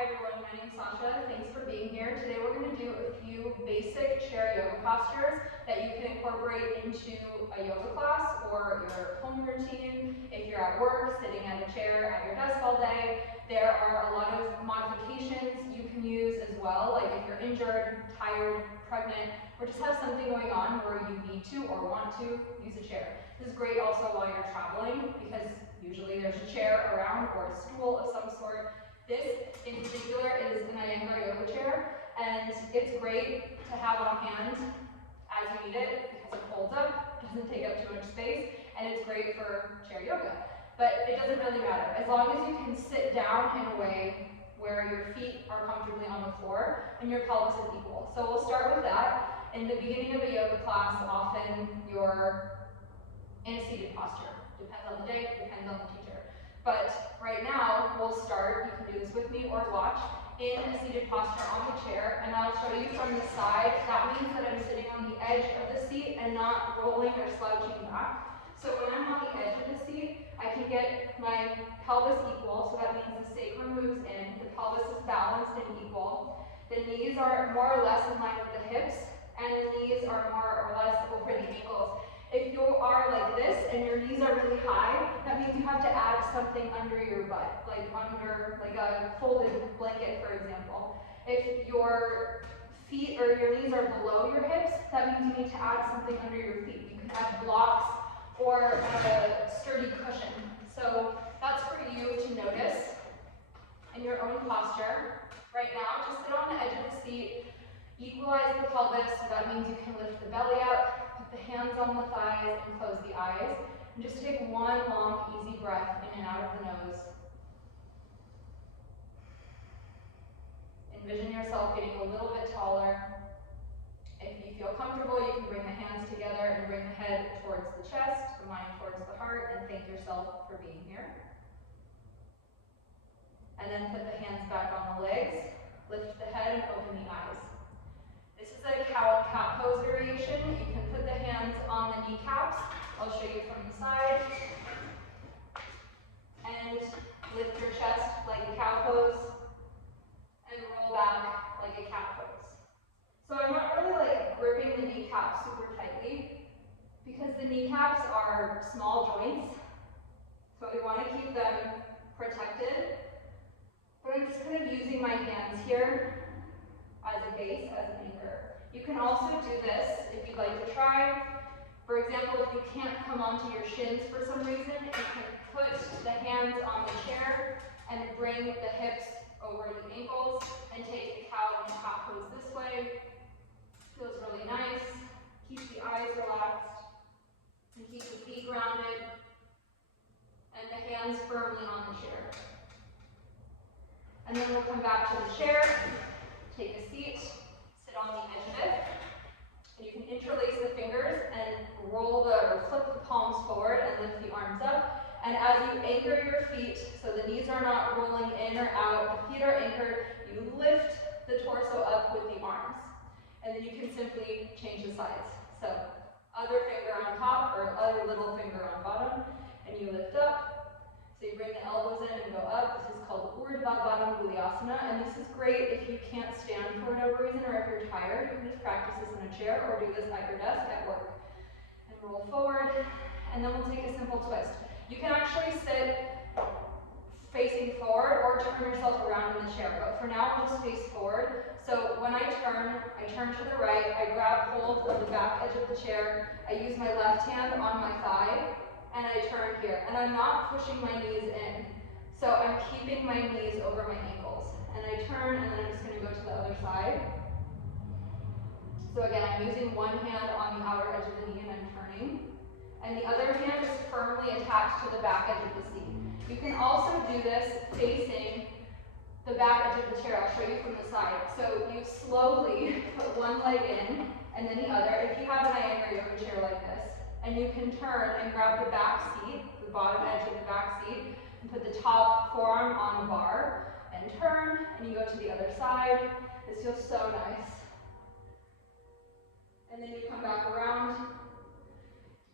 Hi everyone, my name is Sasha. Thanks for being here. Today we're going to do a few basic chair yoga postures that you can incorporate into a yoga class or your home routine. If you're at work, sitting at a chair at your desk all day, there are a lot of modifications you can use as well, like if you're injured, tired, pregnant, or just have something going on where you need to or want to use a chair. This is great also while you're traveling because usually there's a chair around or a stool of some sort. This in particular is an Iyengar yoga chair, and it's great to have on hand as you need it because it folds up, doesn't take up too much space, and it's great for chair yoga. But it doesn't really matter. As long as you can sit down in a way where your feet are comfortably on the floor and your pelvis is equal. So we'll start with that. In the beginning of a yoga class, often you're in a seated posture. Depends on the day, depends on the teacher. But right now, we'll start, you can do this with me or watch, in a seated posture on the chair, and I'll show you from the side. That means that I'm sitting on the edge of the seat and not rolling or slouching back. So when I'm on the edge of the seat, I can get my pelvis equal, so that means the sacrum moves in, the pelvis is balanced and equal. The knees are more or less in line with the hips, and the knees are more or less over the ankles. If you are like this and your knees are really high, that means you have to add something under your butt, like under like a folded blanket, for example. If your feet or your knees are below your hips, that means you need to add something under your feet. You can add blocks or a sturdy cushion. So that's for you to notice in your own posture. Right now, just sit on the edge of the seat, equalize the pelvis, so that means you can lift the belly up, put the hands on the thighs, and close the eyes. And just take one long, easy breath in and out of the nose. Envision yourself getting a little bit taller. If you feel comfortable, you can bring the hands together and bring the head towards the chest, the mind towards the heart, and thank yourself for being here. And then put the hands back on the legs, lift the head and open the eyes. This is a cat pose variation. You can put the hands on the kneecaps. I'll show you from the side. And lift your chest like a cow pose, and roll back like a cat pose. So I'm not really like gripping the kneecaps super tightly because the kneecaps are small joints, so we want to keep them protected. But I'm just kind of using my hands here as a base, as an anchor. You can also do this if you'd like to try. For example, if you can't come onto your shins for some reason, you can put the hands on the chair and bring the hips over the ankles and take the cow and cat pose this way. Feels really nice. Keep the eyes relaxed and keep the feet grounded and the hands firmly on the chair. And then we'll come back to the chair, take a seat, sit on the edge of it, and you can interlace the fingers and flip the palms forward and lift the arms up. And as you anchor your feet, so the knees are not rolling in or out, the feet are anchored, you lift the torso up with the arms. And then you can simply change the sides. So other finger on top or other little finger on bottom, and you lift up. So you bring the elbows in and go up. This is called Urdhva Baddhanguliyasana, and this is great if you can't stand for whatever reason or if you're tired. You can just practice this in a chair or do this at your desk at work. And roll forward, and then we'll take a simple twist. You can actually sit facing forward or turn yourself around in the chair, but for now, just face forward. So when I turn to the right, I grab hold of the back edge of the chair, I use my left hand on my thigh, and I turn here. And I'm not pushing my knees in, so I'm keeping my knees over my ankles. And I turn, and then I'm just gonna go to the other side. So again, I'm using one hand on the outer edge of the knee, and I'm turning. And the other hand is firmly attached to the back edge of the seat. You can also do this facing the back edge of the chair. I'll show you from the side. So you slowly put one leg in and then the other. If you have an Iyengar yoga chair like this, and you can turn and grab the back seat, the bottom edge of the back seat, and put the top forearm on the bar, and turn, and you go to the other side. This feels so nice. And then you come back around,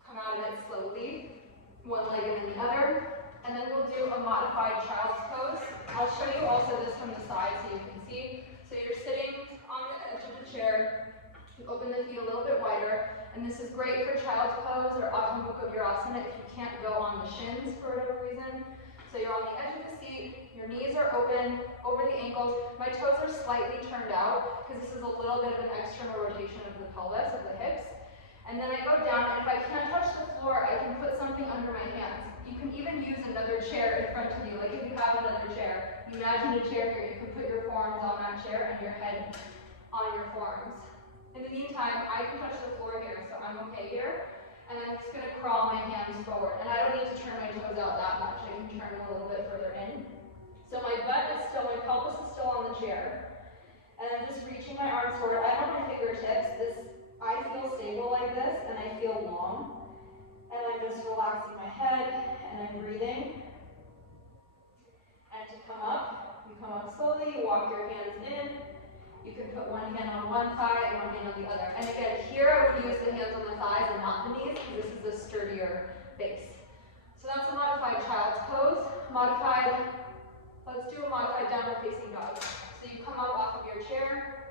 come out of it slowly, one leg and then the other, and then we'll do a modified child's pose. I'll show you also this from the side so you can see. So you're sitting on the edge of the chair, you open the feet a little bit wider, and this is great for child's pose or Baddhanguliyasana if you can't go on the shins for whatever reason. So you're on the edge of the seat, your knees are open, over the ankles. My toes are slightly turned out because this is a little bit of an external rotation of the pelvis, of the hips. And then I go down, and if I can't touch the floor, I can put something under my hands. You can even use another chair in front of you, like if you have another chair. You imagine a chair here, you can put your forearms on that chair and your head on your forearms. In the meantime, I can touch the floor here, so I'm okay here. And I'm just gonna crawl my hands forward. And I don't need to turn my toes out that much. I can turn them a little bit further in. So my butt is still, my pelvis is still on the chair. And I'm just reaching my arms forward. I'm on my fingertips. I feel stable like this, and I feel long. And I'm just relaxing my head, and I'm breathing. And to come up, you come up slowly, you walk your hands in. You can put one hand on one thigh and one hand on the other. And again, here I would use the hands on the thighs and not the knees, because this is a sturdier base. So that's a modified child's pose. Let's do a modified downward facing dog. So you come up off of your chair,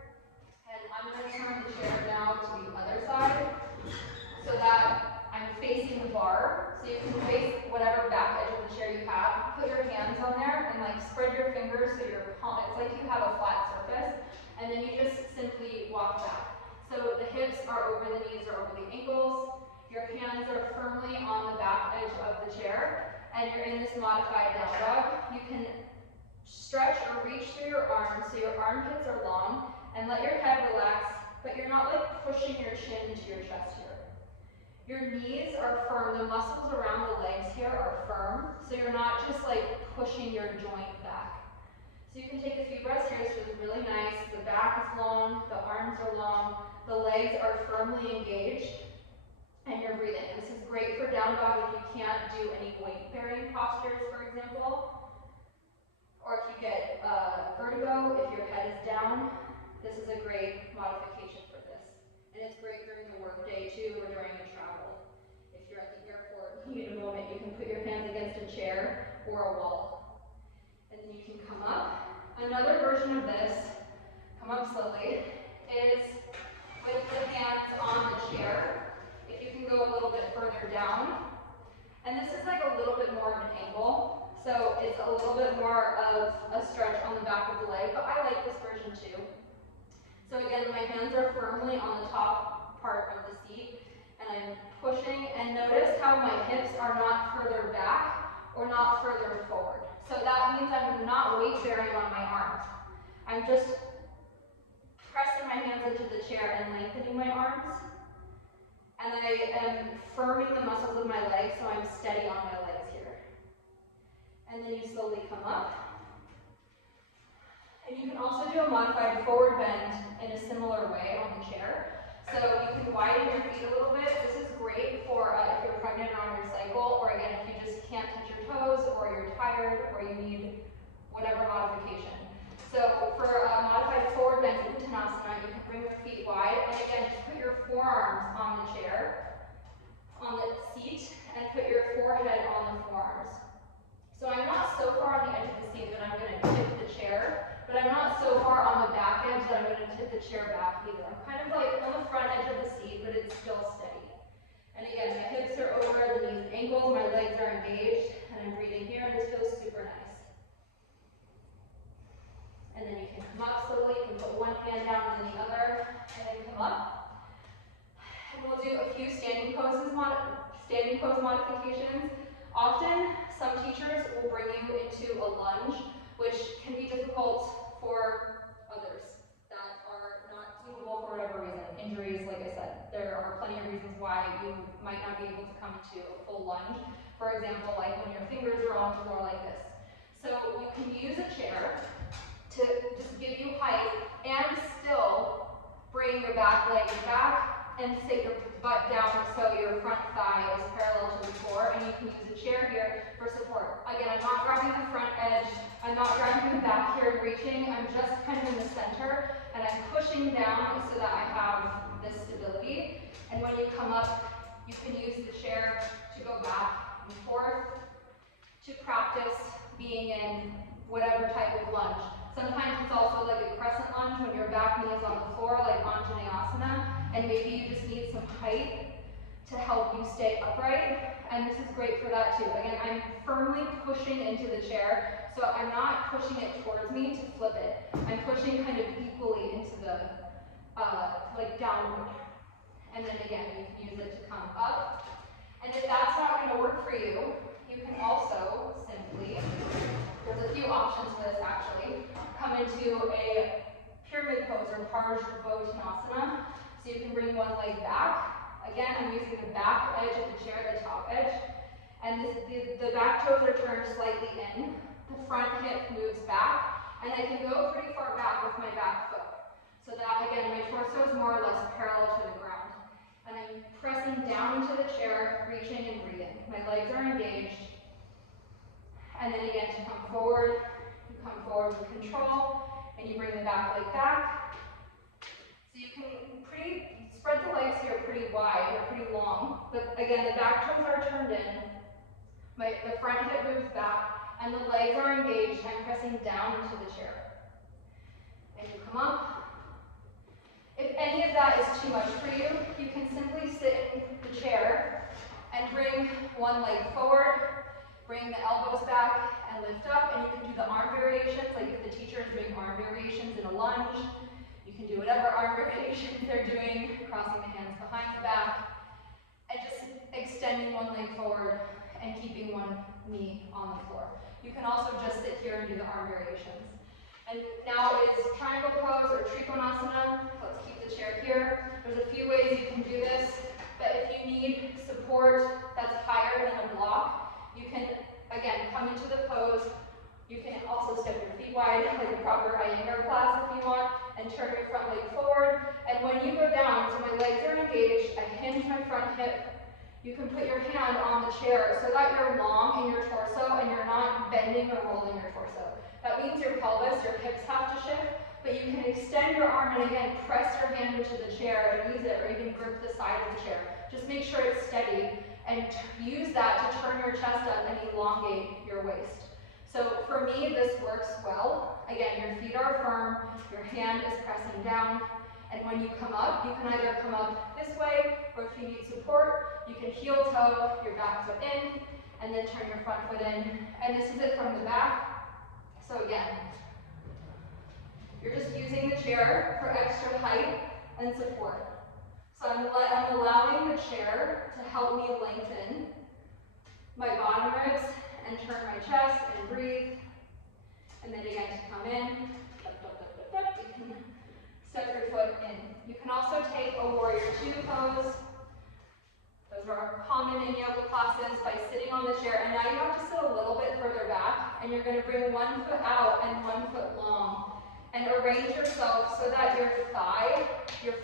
and I'm going to turn the chair now to the other side so that I'm facing the bar. So you can face whatever back edge of the chair you have. Put your hands on there and like spread your fingers so your palm, it's like you have a flat surface. And then you just simply walk back. So the hips are over the knees or over the ankles. Your hands are firmly on the back edge of the chair. And you're in this modified down dog. You can stretch or reach through your arms so your armpits are long. And let your head relax, but you're not like pushing your chin into your chest here. Your knees are firm. The muscles around the legs here are firm. So you're not just like pushing your joint back. So you can take a few breaths here. This feels really nice. The back is long, the arms are long, the legs are firmly engaged, and you're breathing. And this is great for down dog if you can't do any weight-bearing postures, for example, or if you get vertigo, if your head is down. This is a great modification for this. And it's great during the workday too, or during a travel. If you're at the airport, you need a moment, you can put your hands against a chair or a wall. And then you can come up. Another version of this, come up slowly, is with the hands on the chair. If you can go a little bit further down. And this is like a little bit more of an angle. So it's a little bit more of a stretch on the back of the leg, but I like this version too. So again, my hands are firmly on the top part of the seat, and I'm pushing, and notice how my hips are not further back or not further forward. So that means I'm not weight bearing on my arms. I'm just pressing my hands into the chair and lengthening my arms. And I am firming the muscles of my legs so I'm steady on my legs here. And then you slowly come up. And you can also do a modified forward bend in a similar way on the chair. So you can widen your feet a little bit. This is great for if you're pregnant or on your cycle, or again, if you just can't touch your toes, or you're tired, or you need whatever modification. So for a modified forward bend Uttanasana, you can bring your feet wide, and again, just put your forearms on the chair, on the seat, and put your forehead on the forearms. So I'm not so far on the edge of the seat that I'm going to tip the chair, but I'm not so far on the back edge that I'm going to tip the chair back either. I'm kind of like on the front edge of the seat, but it's still steady. And again, my hips are over the knees and ankles, my legs are engaged, and I'm breathing here, and this feels super nice. And then you can come up slowly, you can put one hand down and then the other, and then come up. And we'll do a few standing pose modifications. Often, some teachers will bring you into a lunge, which can be difficult for others that are not suitable for whatever reason. Injuries, like I said, there are plenty of reasons why you might not be able to come to a full lunge. For example, like when your fingers are on the floor like this. So you can use a chair to just give you height and still bring your back leg back and sit your butt down so your front thigh is parallel to the floor, and you can use a chair here for support. Again, I'm not grabbing the front edge, I'm not grabbing the back here and reaching, I'm just kind of in the center, and I'm pushing down so that I have this stability. And when you come up, you can use the chair to go back and forth, to practice being in whatever type of lunge. Sometimes it's also like a crescent lunge when your back knee is on the floor, like Anjaneyasana, and maybe you just need some height to help you stay upright, and this is great for that too. Again, I'm firmly pushing into the chair, so I'm not pushing it towards me to flip it. I'm pushing kind of equally into the, like downward. And then again, you can use it to come up. And if that's not going to work for you, you can also simply, there's a few options for this actually, come into a pyramid pose or Baddhanguliyasana. So you can bring one leg back. Again, I'm using the back edge of the chair, the top edge. And the back toes are turned slightly in. The front hip moves back. And I can go pretty far back with my back foot. So that, again, my torso is more or less parallel to the ground. And I'm pressing down into the chair, reaching and breathing. My legs are engaged. And then again, to come forward, you come forward with control, and you bring the back leg back. So you can spread the legs here pretty wide, or pretty long. But again, the back toes are turned in. The front hip moves back, and the legs are engaged. I'm pressing down into the chair. And you come up. If any of that is too much for you, you can simply sit in the chair and bring one leg forward, bring the elbows back and lift up, and you can do the arm variations, like if the teacher is doing arm variations in a lunge, you can do whatever arm variations they're doing, crossing the hands behind the back, and just extending one leg forward and keeping one knee on the floor. You can also just sit here and do the arm variations. And now is triangle pose or trikonasana. Let's keep the chair here. There's a few ways you can do this, but if you need support that's higher than a block, you can, again, come into the pose. You can also step your feet wide, like a proper Iyengar class if you want, and turn your front leg forward. And when you go down, so my legs are engaged, I hinge my front hip. You can put your hand on the chair so that you're long in your torso and you're not bending or rolling your torso. That means your pelvis, your hips have to shift, but you can extend your arm and again, press your hand into the chair and use it, or even grip the side of the chair. Just make sure it's steady and use that to turn your chest up and elongate your waist. So for me, this works well. Again, your feet are firm, your hand is pressing down, and when you come up, you can either come up this way, or if you need support, you can heel toe your back foot in, and then turn your front foot in. And this is it from the back. So again, you're just using the chair for extra height and support. So I'm allowing the chair to help me lengthen my bottom ribs and turn my chest and breathe. And then again, to come in, you can step your foot in. You can also take a warrior two pose. Those are common in yoga classes by sitting on the chair. And now you have to sit a little bit further back, and you're going to bring one foot out and 1 foot long. And arrange yourself so that your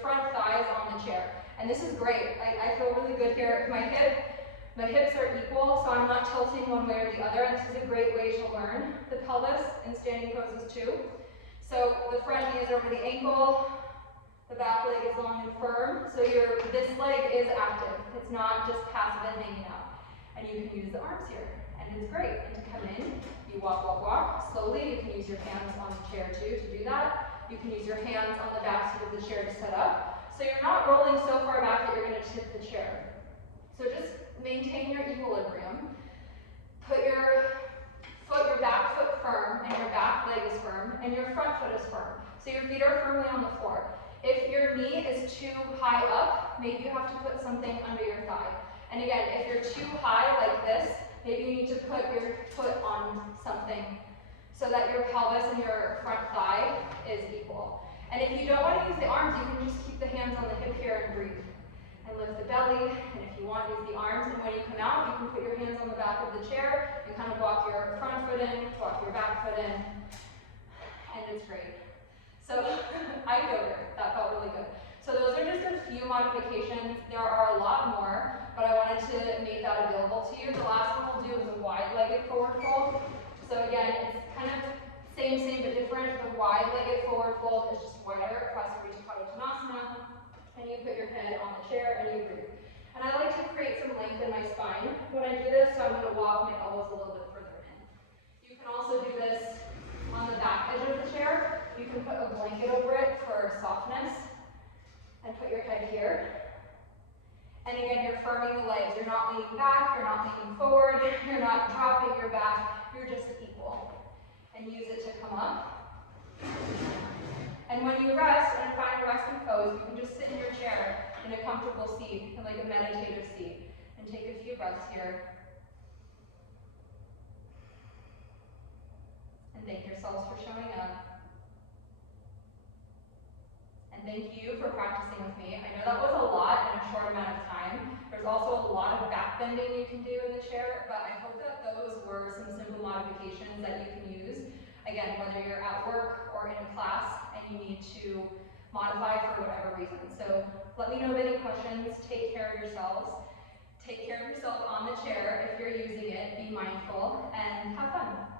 front thigh is on the chair. And this is great. I feel really good here. My hips are equal, so I'm not tilting one way or the other. And this is a great way to learn the pelvis in standing poses too. So the front knee is over the ankle. The back leg is long and firm, so this leg is active. It's not just passive and hanging out. And you can use the arms here, and it's great. And to come in, you walk, walk, walk. Slowly, you can use your hands on the chair too to do that. You can use your hands on the back seat of the chair to set up. So you're not rolling so far back that you're going to tip the chair. So just maintain your equilibrium. Put your back foot firm, and your back leg is firm, and your front foot is firm. So your feet are firmly on the floor. If your knee is too high up, maybe you have to put something under your thigh. And again, if you're too high like this, maybe you need to put your foot on something so that your pelvis and your front thigh is equal. And if you don't want to use the arms, you can just keep the hands on the hip here and breathe. And lift the belly, and if you want, use the arms. And when you come out, you can put your hands on the back of the chair and kind of walk your front foot in, walk your back foot in, and it's great. So I feel good. That felt really good. So those are just a few modifications. There are a lot more, but I wanted to make that available to you. The last one we'll do is a wide-legged forward fold. So again, it's kind of same, but different. The wide-legged forward fold is just wider across Chakravakasana, and you put your head on the chair and you breathe. And I like to create some length in my spine when I do this, so I'm going to walk my elbows a little bit further in. You can also do this on the back edge of the chair. You can put a blanket over it for softness and put your head here. And again, you're firming the legs. You're not leaning back, you're not leaning forward, you're not dropping your back, you're just equal. And use it to come up. And when you rest and find a resting pose, you can just sit in your chair in a comfortable seat, like a meditative seat, and take a few breaths here. And thank yourselves for showing up. And thank you for practicing with me. I know that was a lot in a short amount of time. There's also a lot of back bending you can do in the chair, but I hope that those were some simple modifications that you can use. Again, whether you're at work or in a class and you need to modify for whatever reason. So let me know of any questions. Take care of yourselves. Take care of yourself on the chair if you're using it. Be mindful and have fun.